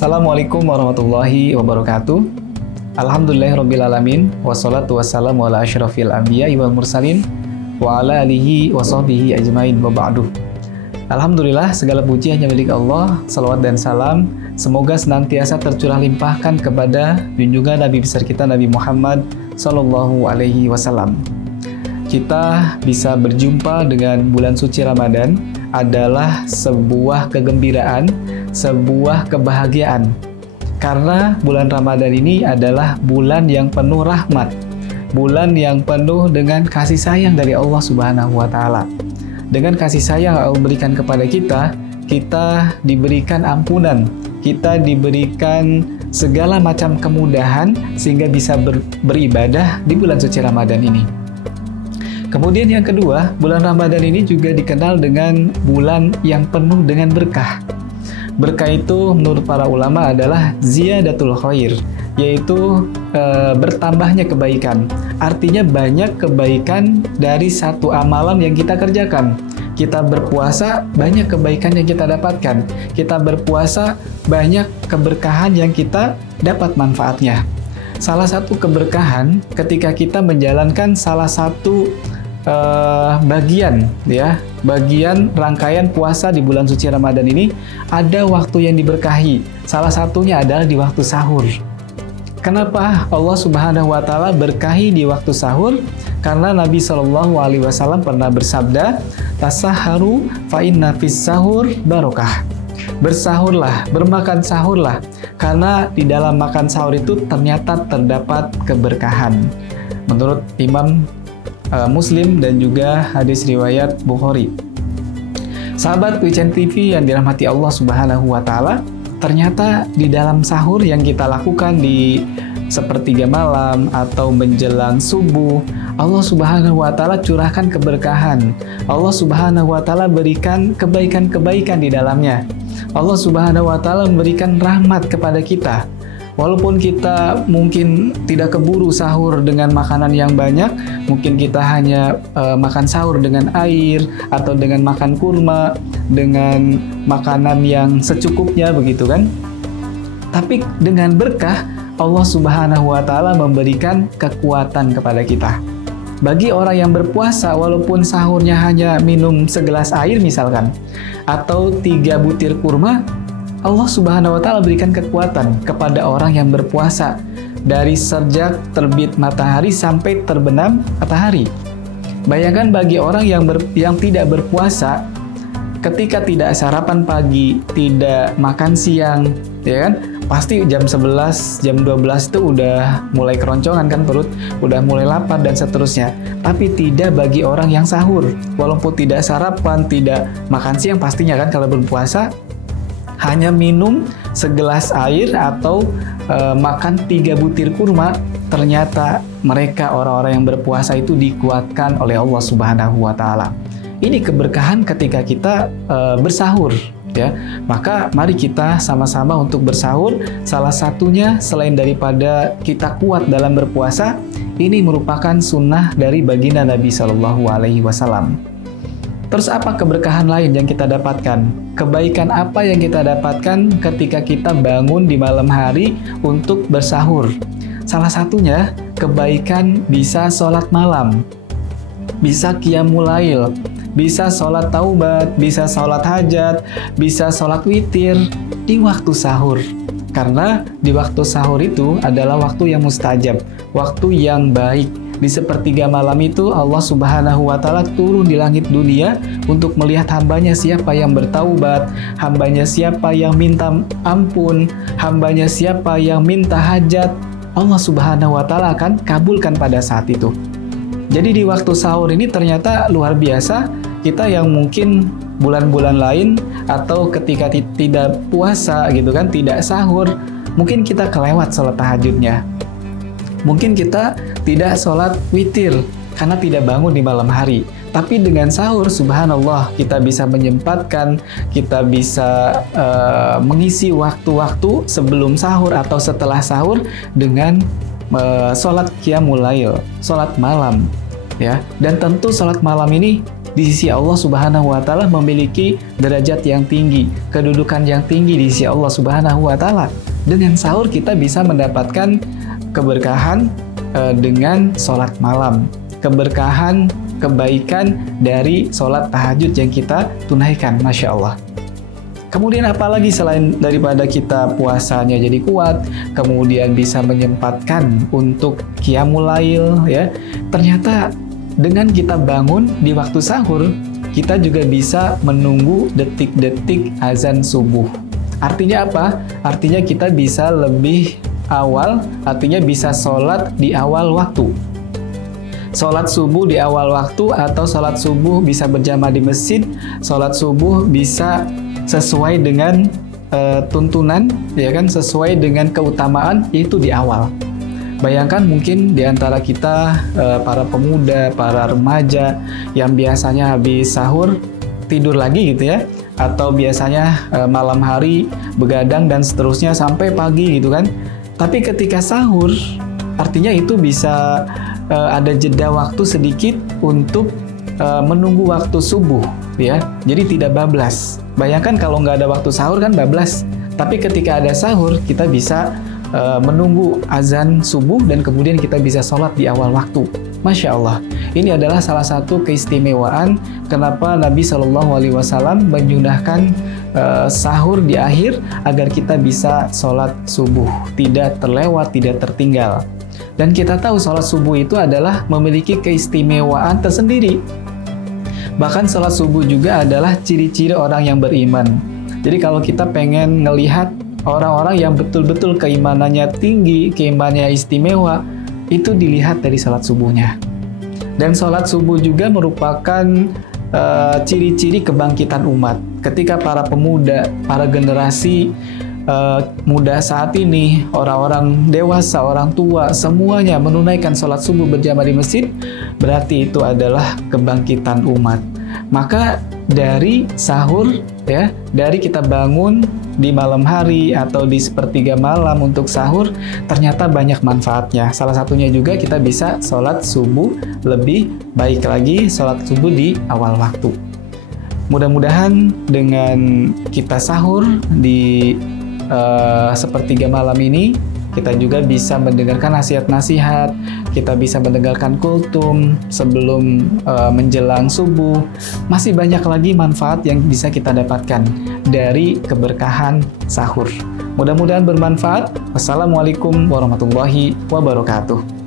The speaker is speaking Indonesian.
Assalamualaikum warahmatullahi wabarakatuh. Alhamdulillahirrabbilalamin. Wassalatu wassalamu ala asyrafil anbiya wal mursalin wa ala alihi wa sahbihi ajmain wa ba'du. Alhamdulillah, segala puji hanya milik Allah. Salawat dan salam semoga senantiasa tercurah limpahkan kepada junjungan Nabi besar kita Nabi Muhammad Sallallahu Alaihi Wasallam. Kita bisa berjumpa dengan bulan suci Ramadan adalah sebuah kegembiraan, sebuah kebahagiaan. Karena bulan Ramadan ini adalah bulan yang penuh rahmat, bulan yang penuh dengan kasih sayang dari Allah Subhanahu wa Ta'ala. Dengan kasih sayang Allah berikan kepada kita, kita diberikan ampunan, kita diberikan segala macam kemudahan sehingga bisa beribadah di bulan suci Ramadan ini. Kemudian yang kedua, bulan Ramadan ini juga dikenal dengan bulan yang penuh dengan berkah. Berkah itu menurut para ulama adalah ziyadatul khair, yaitu bertambahnya kebaikan. Artinya banyak kebaikan dari satu amalan yang kita kerjakan. Kita berpuasa, banyak kebaikan yang kita dapatkan. Kita berpuasa, banyak keberkahan yang kita dapat manfaatnya. Salah satu keberkahan ketika kita menjalankan salah satu bagian rangkaian puasa di bulan suci Ramadan ini, ada waktu yang diberkahi. Salah satunya adalah di waktu sahur. Kenapa Allah Subhanahu wa Ta'ala berkahi di waktu sahur? Karena Nabi Shallallahu Alaihi Wasallam pernah bersabda, "Tasaharu fa inna fis sahur barokah." Bersahurlah, bermakan sahurlah, karena di dalam makan sahur itu ternyata terdapat keberkahan. Menurut Imam Muslim dan juga hadis riwayat Bukhari. Sahabat Weekend TV yang dirahmati Allah Subhanahu wa Ta'ala, ternyata di dalam sahur yang kita lakukan di sepertiga malam atau menjelang subuh, Allah Subhanahu wa Ta'ala curahkan keberkahan. Allah Subhanahu wa Ta'ala berikan kebaikan-kebaikan di dalamnya. Allah Subhanahu wa Ta'ala memberikan rahmat kepada kita. Walaupun kita mungkin tidak keburu sahur dengan makanan yang banyak, mungkin kita hanya makan sahur dengan air atau dengan makan kurma, dengan makanan yang secukupnya begitu kan. Tapi dengan berkah, Allah Subhanahu wa Ta'ala memberikan kekuatan kepada kita. Bagi orang yang berpuasa, walaupun sahurnya hanya minum segelas air misalkan, atau 3 butir kurma, Allah Subhanahu wa Ta'ala berikan kekuatan kepada orang yang berpuasa dari sejak terbit matahari sampai terbenam matahari. Bayangkan bagi orang yang tidak berpuasa, ketika tidak sarapan pagi, tidak makan siang, ya kan? Pasti jam 11, jam 12 itu udah mulai keroncongan kan perut, udah mulai lapar dan seterusnya. Tapi tidak bagi orang yang sahur. Walaupun tidak sarapan, tidak makan siang pastinya kan kalau berpuasa, hanya minum segelas air atau makan 3 butir kurma, ternyata mereka orang-orang yang berpuasa itu dikuatkan oleh Allah Subhanahu wa Ta'ala. Ini keberkahan ketika kita bersahur, ya. Maka mari kita sama-sama untuk bersahur. Salah satunya selain daripada kita kuat dalam berpuasa, ini merupakan sunnah dari baginda Nabi Shallallahu Alaihi Wasallam. Terus apa keberkahan lain yang kita dapatkan? Kebaikan apa yang kita dapatkan ketika kita bangun di malam hari untuk bersahur? Salah satunya kebaikan bisa sholat malam, bisa qiyamul lail, bisa sholat taubat, bisa sholat hajat, bisa sholat witir di waktu sahur. Karena di waktu sahur itu adalah waktu yang mustajab, waktu yang baik. Di sepertiga malam itu Allah Subhanahu wa Ta'ala turun di langit dunia untuk melihat hambanya siapa yang bertaubat, hambanya siapa yang minta ampun, hambanya siapa yang minta hajat. Allah Subhanahu wa Ta'ala akan kabulkan pada saat itu. Jadi di waktu sahur ini ternyata luar biasa. Kita yang mungkin bulan-bulan lain atau ketika tidak puasa gitu kan, tidak sahur, mungkin kita kelewat sholat tahajudnya. Mungkin kita tidak sholat witir karena tidak bangun di malam hari. Tapi dengan sahur, subhanallah, kita bisa menyempatkan, kita bisa mengisi waktu-waktu sebelum sahur atau setelah sahur dengan sholat qiyamul lail, sholat malam. Ya, dan tentu sholat malam ini di sisi Allah Subhanahu wa Ta'ala memiliki derajat yang tinggi, kedudukan yang tinggi di sisi Allah Subhanahu wa Ta'ala. Dengan sahur kita bisa mendapatkan keberkahan dengan sholat malam, keberkahan, kebaikan dari sholat tahajud yang kita tunaikan, Masya Allah. Kemudian apalagi selain daripada kita puasanya jadi kuat, kemudian bisa menyempatkan untuk qiyamul lail, ya. Ternyata dengan kita bangun di waktu sahur, kita juga bisa menunggu detik-detik azan subuh. Artinya apa? Artinya kita bisa lebih awal, artinya bisa sholat di awal waktu. Sholat subuh di awal waktu atau sholat subuh bisa berjamaah di masjid, sholat subuh bisa sesuai dengan tuntunan, ya kan, sesuai dengan keutamaan itu di awal. Bayangkan mungkin di antara kita para pemuda, para remaja yang biasanya habis sahur tidur lagi gitu ya, atau biasanya malam hari begadang dan seterusnya sampai pagi gitu kan. Tapi ketika sahur, artinya itu bisa ada jeda waktu sedikit untuk menunggu waktu subuh, ya. Jadi tidak bablas. Bayangkan kalau nggak ada waktu sahur kan bablas. Tapi ketika ada sahur, kita bisa menunggu azan subuh dan kemudian kita bisa sholat di awal waktu. Masya Allah. Ini adalah salah satu keistimewaan kenapa Nabi Shallallahu Alaihi Wasallam menyunahkan sahur di akhir agar kita bisa sholat subuh, tidak terlewat, tidak tertinggal. Dan kita tahu sholat subuh itu adalah memiliki keistimewaan tersendiri. Bahkan sholat subuh juga adalah ciri-ciri orang yang beriman. Jadi kalau kita pengen ngelihat orang-orang yang betul-betul keimanannya tinggi, keimanannya istimewa, itu dilihat dari sholat subuhnya. Dan sholat subuh juga merupakan ciri-ciri kebangkitan umat. Ketika para pemuda, para generasi muda saat ini, orang-orang dewasa, orang tua, semuanya menunaikan sholat subuh berjamaah di masjid, berarti itu adalah kebangkitan umat. Maka dari sahur, ya, dari kita bangun di malam hari atau di sepertiga malam untuk sahur, ternyata banyak manfaatnya. Salah satunya juga kita bisa sholat subuh lebih baik lagi, sholat subuh di awal waktu. Mudah-mudahan dengan kita sahur di sepertiga malam ini, kita juga bisa mendengarkan nasihat-nasihat, kita bisa mendengarkan kultum sebelum menjelang subuh. Masih banyak lagi manfaat yang bisa kita dapatkan dari keberkahan sahur. Mudah-mudahan bermanfaat. Wassalamualaikum warahmatullahi wabarakatuh.